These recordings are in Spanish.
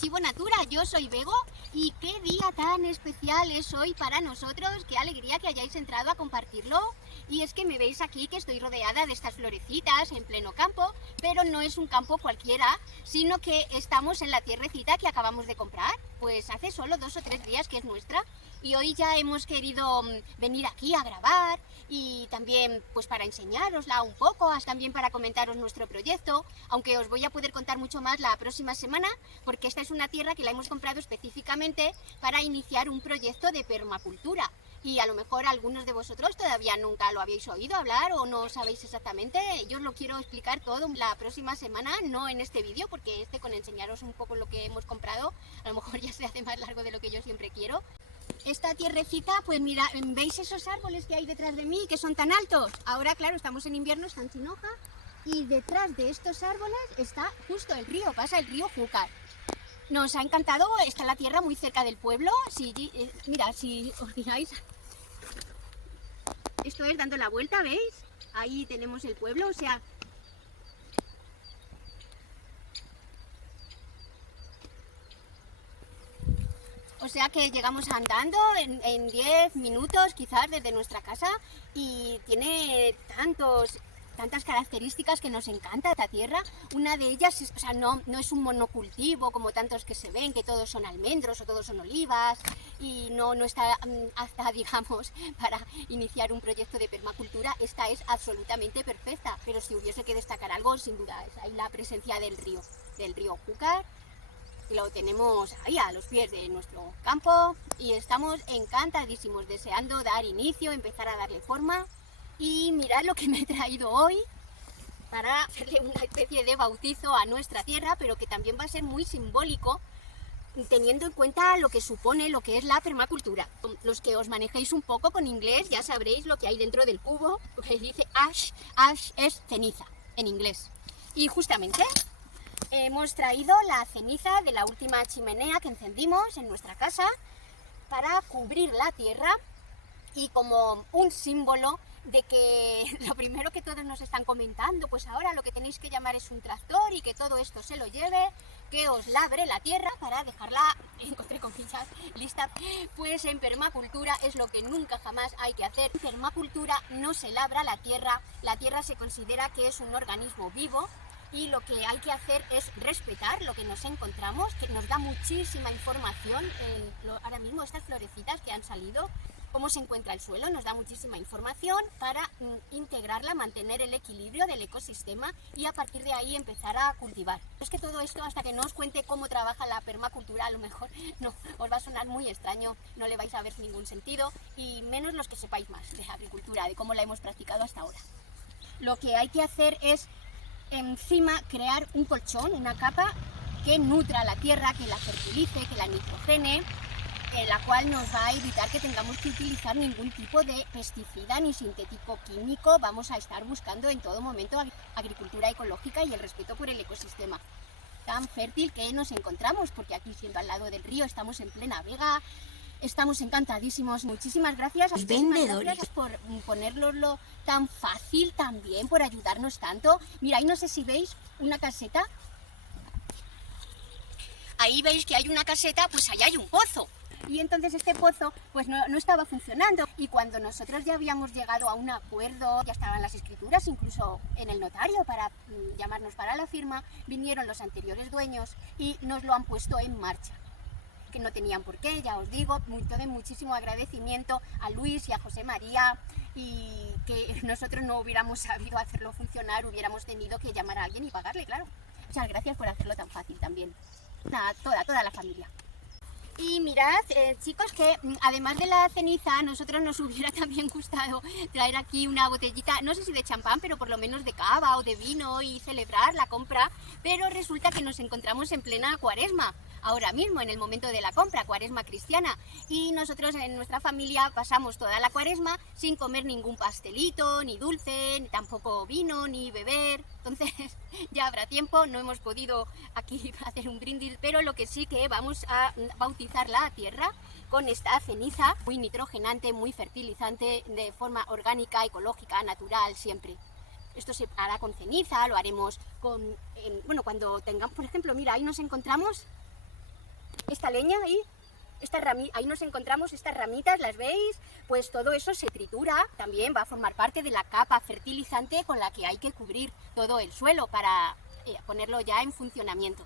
Archivo Natura, yo soy Bego y qué día tan especial es hoy para nosotros, qué alegría que hayáis entrado a compartirlo. Y es que me veis aquí que estoy rodeada de estas florecitas en pleno campo, pero no es un campo cualquiera, sino que estamos en la tierrecita que acabamos de comprar, pues hace solo 2 o 3 días que es nuestra. Y hoy ya hemos querido venir aquí a grabar y también pues para enseñárosla un poco, también para comentaros nuestro proyecto, aunque os voy a poder contar mucho más la próxima semana, porque esta es una tierra que la hemos comprado específicamente para iniciar un proyecto de permacultura. Y a lo mejor algunos de vosotros todavía nunca lo habéis oído hablar o no sabéis exactamente. Yo os lo quiero explicar todo la próxima semana, no en este vídeo, porque con enseñaros un poco lo que hemos comprado, a lo mejor ya se hace más largo de lo que yo siempre quiero. Esta tierrecita, pues mira, ¿veis esos árboles que hay detrás de mí que son tan altos? Ahora, claro, estamos en invierno, están sin hoja, y detrás de estos árboles está justo el río, pasa el río Júcar. Nos ha encantado, está la tierra muy cerca del pueblo. Mira, si os fijáis, esto es dando la vuelta, ¿veis? Ahí tenemos el pueblo, o sea que llegamos andando en 10 minutos quizás desde nuestra casa, y tiene tantas características que nos encanta esta tierra. Una de ellas es, no es un monocultivo como tantos que se ven, que todos son almendros o todos son olivas, y no está hasta, digamos, para iniciar un proyecto de permacultura. Esta es absolutamente perfecta, pero si hubiese que destacar algo, sin duda es ahí la presencia del río Júcar. Y lo tenemos ahí a los pies de nuestro campo y estamos encantadísimos, deseando dar inicio, empezar a darle forma. Y mirad lo que me he traído hoy para hacerle una especie de bautizo a nuestra tierra, pero que también va a ser muy simbólico, teniendo en cuenta lo que supone lo que es la permacultura. Los que os manejéis un poco con inglés ya sabréis lo que hay dentro del cubo, que dice ash. Ash es ceniza en inglés. Y justamente hemos traído la ceniza de la última chimenea que encendimos en nuestra casa para cubrir la tierra y como un símbolo de que lo primero que todos nos están comentando, pues ahora lo que tenéis que llamar es un tractor y que todo esto se lo lleve, que os labre la tierra para dejarla, encontré comillas, lista. Pues en permacultura es lo que nunca jamás hay que hacer. En permacultura no se labra la tierra se considera que es un organismo vivo, y lo que hay que hacer es respetar lo que nos encontramos, que nos da muchísima información. Ahora mismo estas florecitas que han salido, cómo se encuentra el suelo, nos da muchísima información para integrarla, mantener el equilibrio del ecosistema y a partir de ahí empezar a cultivar. Es que todo esto, hasta que no os cuente cómo trabaja la permacultura, a lo mejor no os va a sonar muy extraño, no le vais a ver ningún sentido, y menos los que sepáis más de agricultura, de cómo la hemos practicado hasta ahora. Lo que hay que hacer es encima crear un colchón, una capa que nutra la tierra, que la fertilice, que la nitrogene, la cual nos va a evitar que tengamos que utilizar ningún tipo de pesticida ni sintético químico. Vamos a estar buscando en todo momento agricultura ecológica y el respeto por el ecosistema tan fértil que nos encontramos, porque aquí, siendo al lado del río, estamos en plena vega. Estamos encantadísimos. Muchísimas gracias a los vendedores por ponérnoslo tan fácil, también por ayudarnos tanto. Mira, ahí no sé si veis una caseta. Ahí veis que hay una caseta, pues allá hay un pozo. Y entonces este pozo pues no estaba funcionando, y cuando nosotros ya habíamos llegado a un acuerdo, ya estaban las escrituras incluso en el notario para llamarnos para la firma, vinieron los anteriores dueños y nos lo han puesto en marcha. Que no tenían por qué, ya os digo, de muchísimo agradecimiento a Luis y a José María, y que nosotros no hubiéramos sabido hacerlo funcionar, hubiéramos tenido que llamar a alguien y pagarle, claro. Muchas gracias por hacerlo tan fácil también. Toda la familia. Y mirad, chicos, que además de la ceniza, a nosotros nos hubiera también gustado traer aquí una botellita, no sé si de champán, pero por lo menos de cava o de vino, y celebrar la compra, pero resulta que nos encontramos en plena cuaresma, ahora mismo, en el momento de la compra, cuaresma cristiana, y nosotros en nuestra familia pasamos toda la cuaresma sin comer ningún pastelito, ni dulce, ni tampoco vino, ni beber. Entonces ya habrá tiempo, no hemos podido aquí hacer un brindis, pero lo que sí que vamos a bautizar la tierra con esta ceniza muy nitrogenante, muy fertilizante, de forma orgánica, ecológica, natural, siempre. Esto se hará con ceniza, lo haremos con, cuando tengamos, por ejemplo, mira, ahí nos encontramos esta leña ahí, ahí nos encontramos estas ramitas, ¿las veis? Pues todo eso se tritura, también va a formar parte de la capa fertilizante con la que hay que cubrir todo el suelo para ponerlo ya en funcionamiento.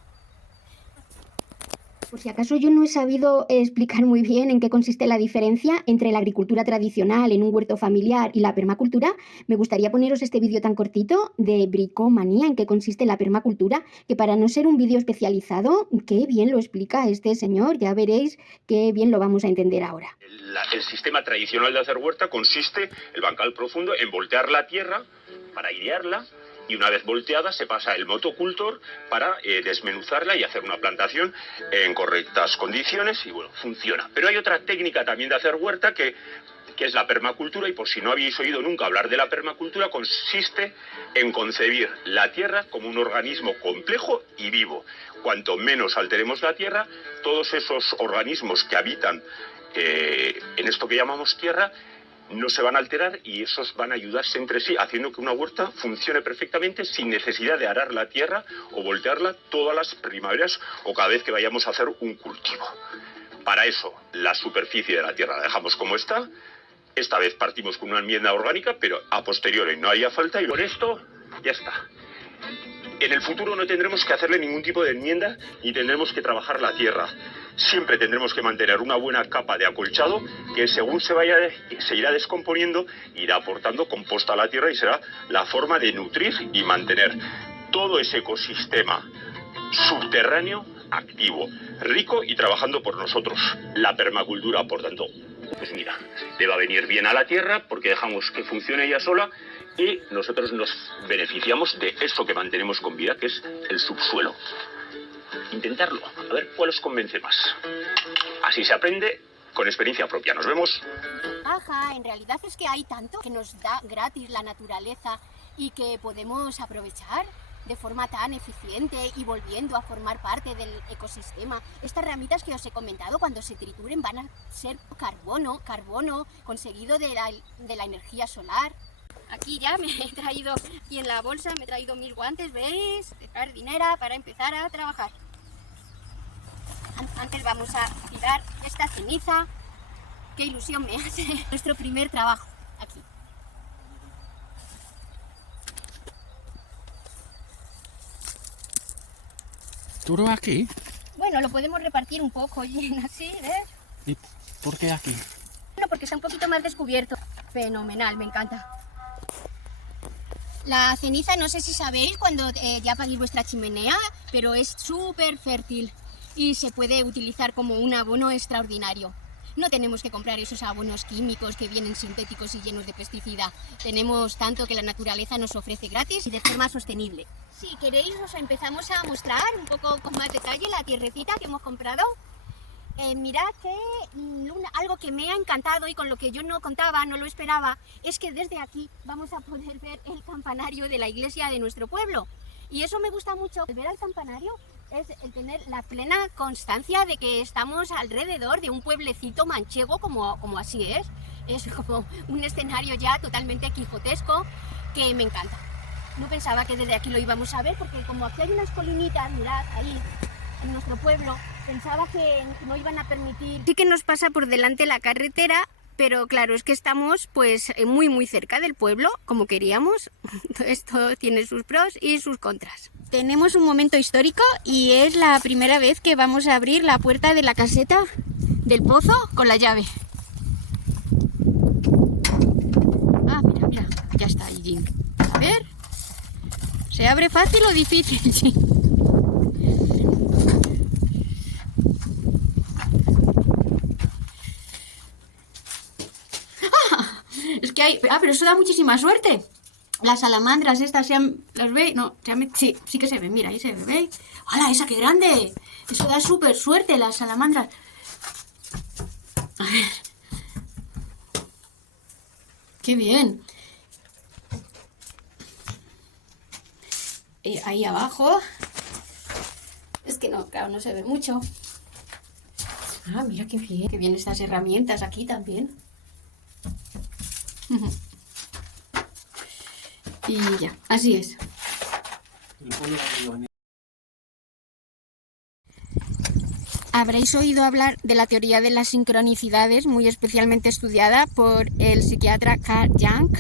Por si acaso yo no he sabido explicar muy bien en qué consiste la diferencia entre la agricultura tradicional en un huerto familiar y la permacultura, me gustaría poneros este vídeo tan cortito de Bricomanía, en qué consiste la permacultura, que para no ser un vídeo especializado, qué bien lo explica este señor, ya veréis qué bien lo vamos a entender ahora. El sistema tradicional de hacer huerta consiste, el bancal profundo, en voltear la tierra para airearla, y una vez volteada se pasa el motocultor para desmenuzarla y hacer una plantación en correctas condiciones y bueno, funciona. Pero hay otra técnica también de hacer huerta que es la permacultura, y por si no habéis oído nunca hablar de la permacultura, consiste en concebir la tierra como un organismo complejo y vivo. Cuanto menos alteremos la tierra, todos esos organismos que habitan en esto que llamamos tierra no se van a alterar y esos van a ayudarse entre sí, haciendo que una huerta funcione perfectamente sin necesidad de arar la tierra o voltearla todas las primaveras o cada vez que vayamos a hacer un cultivo. Para eso, la superficie de la tierra la dejamos como está. Esta vez partimos con una enmienda orgánica, pero a posteriori no haría falta, y con esto ya está. En el futuro no tendremos que hacerle ningún tipo de enmienda ni tendremos que trabajar la tierra. Siempre tendremos que mantener una buena capa de acolchado que según se irá descomponiendo, irá aportando composta a la tierra y será la forma de nutrir y mantener todo ese ecosistema subterráneo activo, rico y trabajando por nosotros. La permacultura, por tanto, pues mira, le va a venir bien a la tierra porque dejamos que funcione ella sola y nosotros nos beneficiamos de eso que mantenemos con vida, que es el subsuelo. Intentarlo, a ver cuál os convence más. Así se aprende con experiencia propia. Nos vemos. Ajá, en realidad es que hay tanto que nos da gratis la naturaleza y que podemos aprovechar de forma tan eficiente y volviendo a formar parte del ecosistema. Estas ramitas que os he comentado, cuando se trituren van a ser carbono conseguido de la energía solar. Aquí ya me he traído, y en la bolsa me he traído mis guantes, ¿veis? De jardinera para empezar a trabajar. Antes vamos a tirar esta ceniza. Qué ilusión me hace nuestro primer trabajo aquí. ¿Todo aquí? Bueno, lo podemos repartir un poco, así, ¿ves? ¿Y por qué aquí? Bueno, porque está un poquito más descubierto. Fenomenal, me encanta. La ceniza, no sé si sabéis cuando ya apaguéis vuestra chimenea, pero es súper fértil y se puede utilizar como un abono extraordinario. No tenemos que comprar esos abonos químicos que vienen sintéticos y llenos de pesticida. Tenemos tanto que la naturaleza nos ofrece gratis y de forma sostenible. Si queréis, os empezamos a mostrar un poco con más detalle la tierrecita que hemos comprado. Mirad que algo que me ha encantado y con lo que yo no contaba, no lo esperaba, es que desde aquí vamos a poder ver el campanario de la iglesia de nuestro pueblo. Y eso me gusta mucho. El ver al campanario es el tener la plena constancia de que estamos alrededor de un pueblecito manchego, como así es. Es como un escenario ya totalmente quijotesco que me encanta. No pensaba que desde aquí lo íbamos a ver, porque como aquí hay unas colinitas, mirad, ahí, en nuestro pueblo, pensaba que no iban a permitir. Sí que nos pasa por delante la carretera, pero claro, es que estamos pues muy cerca del pueblo, como queríamos. Esto tiene sus pros y sus contras. Tenemos un momento histórico y es la primera vez que vamos a abrir la puerta de la caseta del pozo con la llave. Ah, mira, ya está ahí Jim. A ver, ¿se abre fácil o difícil, Jim? Es que hay... Ah, pero eso da muchísima suerte. Las salamandras estas ¿las veis? No, sí que se ven, mira, ahí se ve, ¿veis? ¡Hala, esa qué grande! Eso da súper suerte, las salamandras. A ver. ¡Qué bien! Ahí abajo. Es que no, claro, no se ve mucho. Ah, mira qué bien. Qué bien estas herramientas aquí también. Y ya, así es. Habréis oído hablar de la teoría de las sincronicidades, muy especialmente estudiada por el psiquiatra Carl Jung.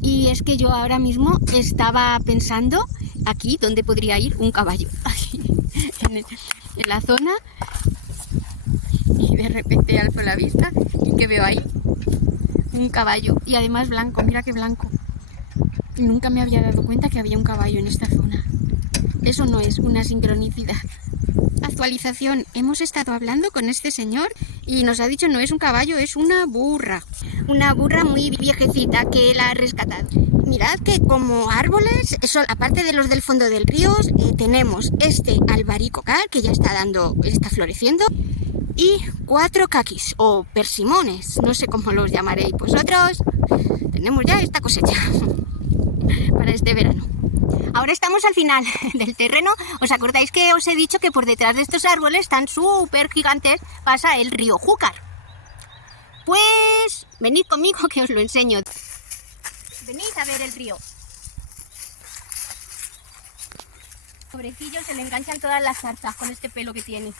Y es que yo ahora mismo estaba pensando aquí dónde podría ir un caballo, aquí, en la zona, y de repente alzo la vista y que veo ahí un caballo, y además blanco, mira qué blanco. Nunca me había dado cuenta que había un caballo en esta zona. Eso no es una sincronicidad. Actualización, hemos estado hablando con este señor y nos ha dicho no es un caballo, es una burra. Una burra muy viejecita que él ha rescatado. Mirad que como árboles, aparte de los del fondo del río, tenemos este albaricoque que ya está floreciendo, y 4 caquis o persimones, no sé cómo los llamaréis vosotros. Tenemos ya esta cosecha para este verano. Ahora estamos al final del terreno. ¿Os acordáis que os he dicho que por detrás de estos árboles tan súper gigantes pasa el río Júcar? Pues venid conmigo que os lo enseño. Venid a ver el río. Pobrecillo, se le enganchan todas las zarzas con este pelo que tiene.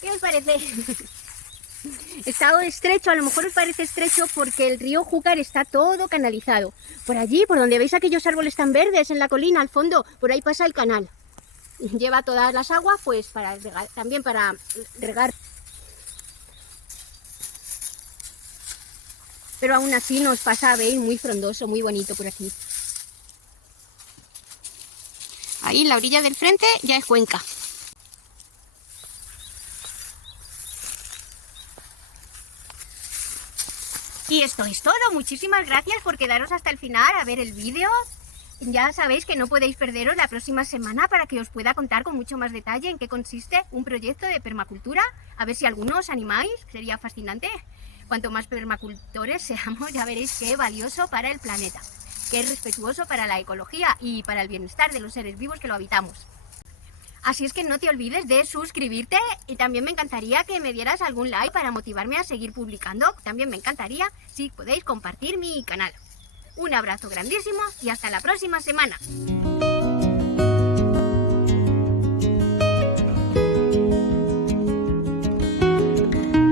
¿Qué os parece? Está estrecho, a lo mejor os parece estrecho porque el río Júcar está todo canalizado. Por allí, por donde veis aquellos árboles tan verdes en la colina, al fondo, por ahí pasa el canal. Lleva todas las aguas, pues para regar, también para regar. Pero aún así nos pasa, veis, muy frondoso, muy bonito por aquí. Ahí en la orilla del frente ya es Cuenca. Y esto es todo. Muchísimas gracias por quedaros hasta el final a ver el vídeo. Ya sabéis que no podéis perderos la próxima semana para que os pueda contar con mucho más detalle en qué consiste un proyecto de permacultura. A ver si algunos os animáis, sería fascinante. Cuanto más permacultores seamos, ya veréis qué valioso para el planeta, que es respetuoso para la ecología y para el bienestar de los seres vivos que lo habitamos. Así es que no te olvides de suscribirte y también me encantaría que me dieras algún like para motivarme a seguir publicando. También me encantaría si podéis compartir mi canal. Un abrazo grandísimo y hasta la próxima semana.